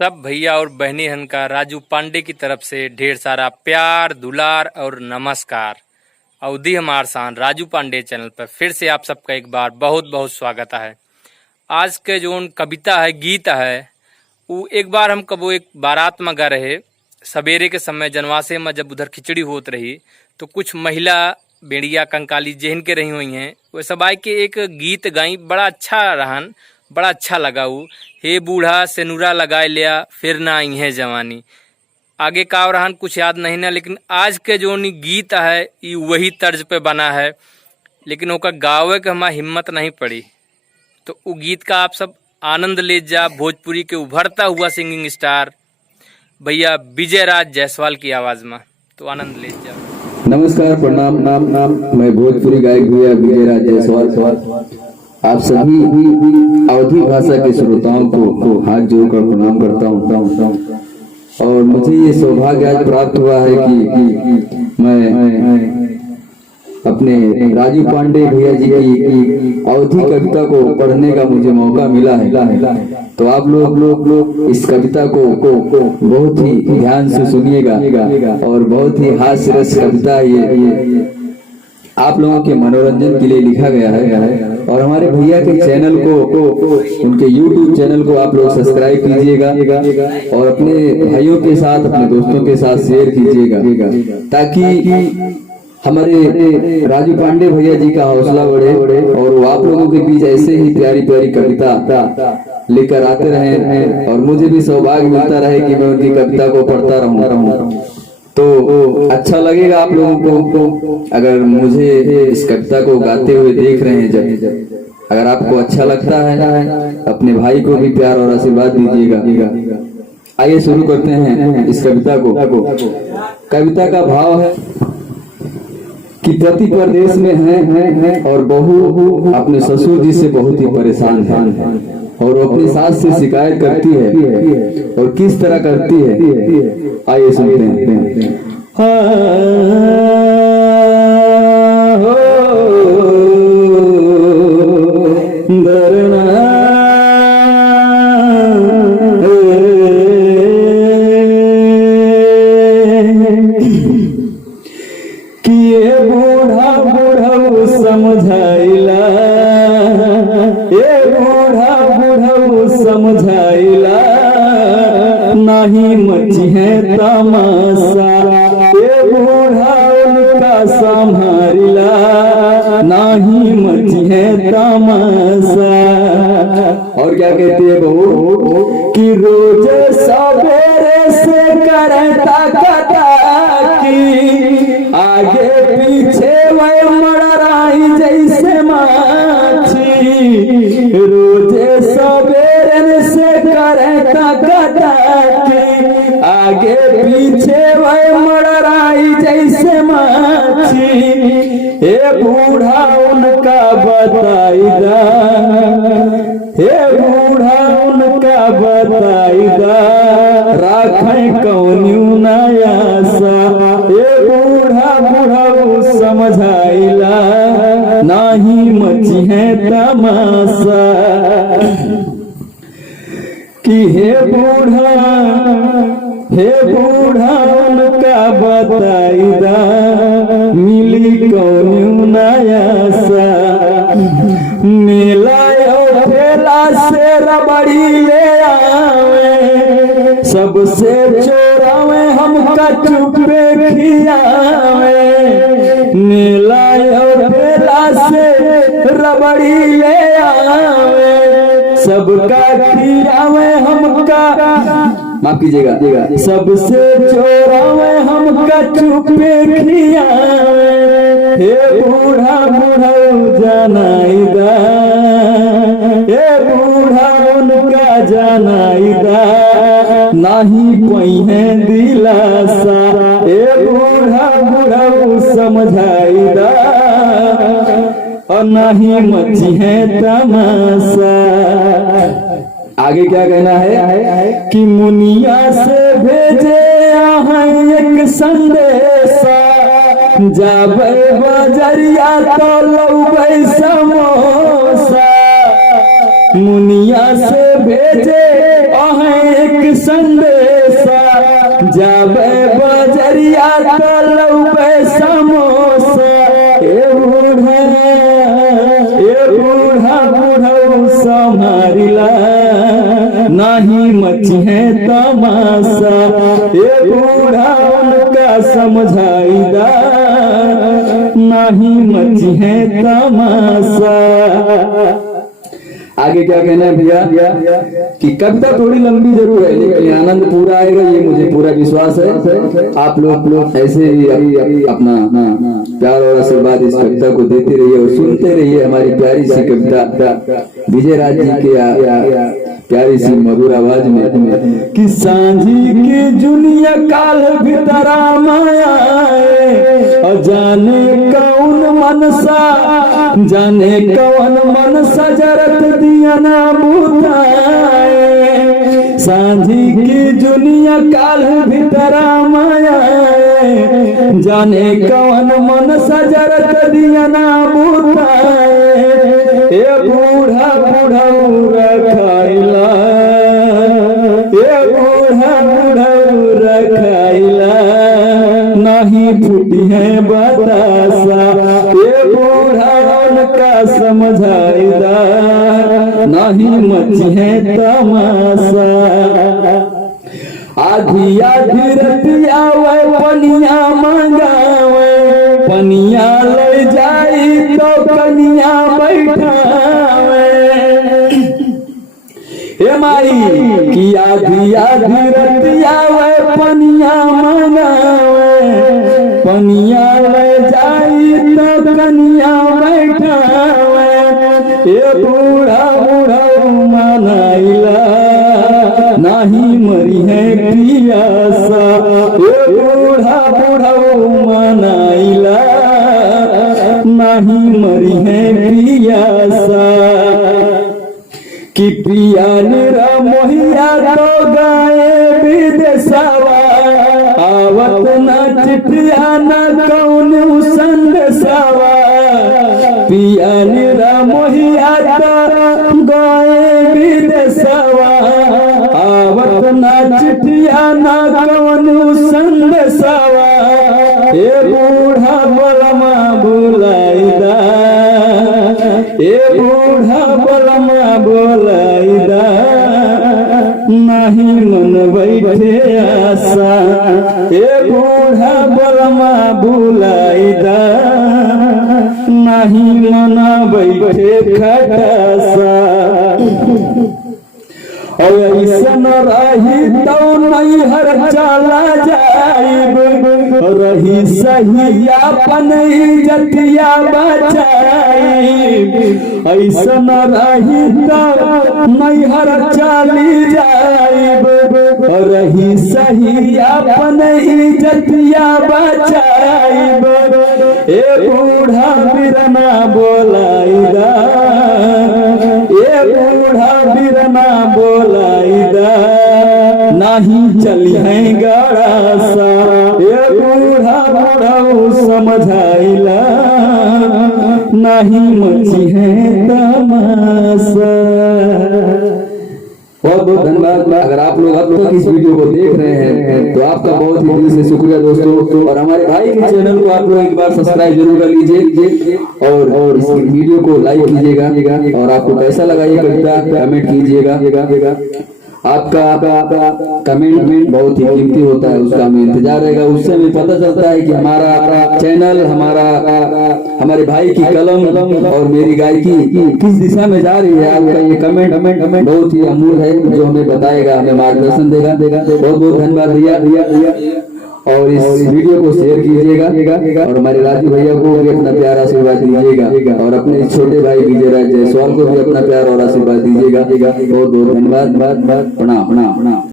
सब भैया और बहनी हन का राजू पांडे की तरफ से ढेर सारा प्यार दुलार और नमस्कार। अवधि हमार शान राजू पांडे चैनल पर फिर से आप सबका एक बार बहुत बहुत स्वागत है। आज के जो कविता है गीत है वो एक बार हम कबो एक बारात में गा रहे सवेरे के समय जनवासे में जब उधर खिचड़ी होत रही तो कुछ महिला बेड़िया कंकाली जहन के रही हुई हैं वो सब आए के एक गीत गाई। बड़ा अच्छा रहन, बड़ा अच्छा लगा वो। हे बूढ़ा सेनुरा लगाए लिया फिर ना आई है जवानी। आगे का रहन कुछ याद नहीं ना, लेकिन आज के जो गीत है ये वही तर्ज पे बना है, लेकिन ओका गावे के हमारा हिम्मत नहीं पड़ी। तो वो गीत का आप सब आनंद ले जा। भोजपुरी के उभरता हुआ सिंगिंग स्टार भैया विजय राज जायसवाल की आवाज में, तो आनंद ले जा। नमस्कार, प्रणाम, नाम नाम मैं भोजपुरी गायक भैया विजय राज जायसवाल आप सभी अवधि भाषा के श्रोताओं को हाथ जोड़कर प्रणाम करता हूँ। और मुझे ये सौभाग्य आज प्राप्त हुआ है कि मैं अपने राजू पांडे भैया जी की अवधि कविता को पढ़ने का मुझे मौका मिला है। तो आप लोग इस कविता को बहुत ही ध्यान से सुनिएगा और बहुत ही हास्य रस कविता ये आप लोगों के मनोरंजन के लिए लिखा गया है। और हमारे भैया के चैनल को उनके YouTube चैनल को आप लोग सब्सक्राइब कीजिएगा और अपने भाइयों के साथ अपने दोस्तों के साथ शेयर कीजिएगा ताकि हमारे राजू पांडे भैया जी का हौसला बढ़े और वो आप लोगों के बीच ऐसे ही प्यारी प्यारी कविता लेकर आते रहे और मुझे भी सौभाग्य मिलता रहे कि मैं उनकी कविता को पढ़ता रहूं। तो अच्छा लगेगा आप लोगों को अगर मुझे इस कविता को गाते हुए देख रहे हैं। जब अगर आपको अच्छा लगता है अपने भाई को भी प्यार और आशीर्वाद दीजिएगा। आइए शुरू करते हैं इस कविता को। कविता का भाव है कि पति परदेश में है और बहू अपने ससुर जी से बहुत ही परेशान है और वो अपनी सास से शिकायत करती है और किस तरह करती है आइए सुनते हैं। समझाइला ये बूढ़ा समझाइला नहीं मची है तमाशा ये बूढ़ा उनका संभारिला नहीं मची है तमाशा। और क्या कहती है बहू कि रोज सवेरे से करता कटा की आगे पीछे वह मड़राई जैसे माछी रोजे सवेरे से करता कटा की आगे पीछे वह मड़राई जैसे माछी। हे बूढ़ा उनका बताइदा हे बूढ़ा उनका बताइदा राखें कौन्यू नयासा। हे बूढ़ा समझाइला नहीं मची है तमाशा कि हे बूढ़ा उनका बताइदा मिली कौन्यू नयासा। मेला ठेला से रबड़ी ले आवे सबसे चोरावे हमका चुपे खियावे। मेला ठेला से रबड़ी ले आवे सबका खियावे हमका माफ कीजिएगा सबसे चोरावे हमका चुपे खियावे। हे बूढ़ा जनाइदा हे बूढ़ा उनका जनाइदा नहीं कोई है दिलासा। हे बूढ़ा समझाइदा और नहीं मची है तमाशा। आगे क्या कहना है कि मुनिया से भेजे एक संदेशा जाबे बजरिया तो लौबे समोसा। मुनिया से भेजे एक जाबे बजरिया तो लौबे समोसा ए बूढ़ा बूढ़ऊ समारिला नहीं मची है तमाशा ए बूढ़ा उनका समझाईदा नहीं मची है तमाशा। आगे क्या कहना है भैया कि कविता थोड़ी लंबी जरूर है लेकिन आनंद पूरा आएगा ये मुझे पूरा विश्वास है। आप लोग ऐसे ही अपना प्यार और आशीर्वाद इस कविता को देते रहिए और सुनते रहिए हमारी प्यारी सी कविता विजय राज जी के प्यारी सी मधुर आवाज में कि सांझी की जुनिया काल भीतरा माया जाने कौन मनसा जाने कौन मनसा जरत दिया ना बुताए सांझी की जुनिया काल भीतरा माया जाने कौन मनसा जरत दिया ना बुताए ए बूढ़ा बूढ़ा रखाइला ए बूढ़ा बूढ़ा रखाइला नहीं फूटी है बतासा ए बूढ़ा उनका समझाईदा नहीं मची है तमाशा। आधी आधी रतिया वे पनिया मंगावे पनिया ले जाई तो कनिया बैठावे हे माई की आधी आधी रतिया वे पनिया मंगावे पनिया ले जाई तो कनिया बैठावे ए बूढ़ा बूढ़ा मनाइला नहीं मरी है पियासा ए बूढ़ा बूढ़ा मनाइला नहीं मरी है पियासा कि पिया निरा मोहिया तो गाए विदेशवा आवत न चिठिया न कौन संदेशवा पिया निरा मोहिया तो गाए विदेशवा आवत न चिठिया न कौन संदेशवा ए बूढ़ा बलमा बुलाईदा ए बूढ़ा बलमा बुलाईदा नहीं मन बैठे आशा ए बूढ़ा बलमा बुलाईदा नहीं मन बैठे खटासा और ऐसन रही तो नहीं हर चला जाइब रही सही अपन इज्जतिया बचाइब ऐसन रही तो नहीं हर चली जाइब रही सही अपन इज्जतिया बचाइब ए बूढ़ा बिरना बोलाईदा ए बूढ़ा बिरना बोलाईदा नहीं चली है गड़ासा ए बूढ़ा बूढ़ा समझाइला नहीं मची है तमाशा। बहुत बहुत धन्यवाद। अगर आप लोग अब तक इस वीडियो को देख रहे हैं तो आपका बहुत ही दिल से शुक्रिया दोस्तों। और हमारे भाई के चैनल को आप लोग एक बार सब्सक्राइब जरूर कर लीजिए और इस वीडियो को लाइक कीजिएगा और आपको कैसा लगा ये कविता कमेंट कीजिएगा। आपका कमेंट बहुत ही कीमती होता है, उसका हमें इंतजार रहेगा। उससे हमें पता चलता है कि हमारा चैनल हमारे भाई की कलम और मेरी गायकी किस दिशा में जा रही है। आपका ये कमेंट बहुत ही अमूल्य है जो हमें बताएगा, हमें मार्गदर्शन देगा। बहुत बहुत धन्यवाद भैया। और इस वीडियो को शेयर कीजिएगा और हमारे राजू भैया को भी अपना प्यार आशीर्वाद दीजिएगा और अपने छोटे भाई विजय राज जायसवाल को भी अपना प्यार और आशीर्वाद दीजिएगा। बहुत बहुत धन्यवाद। प्रणाम।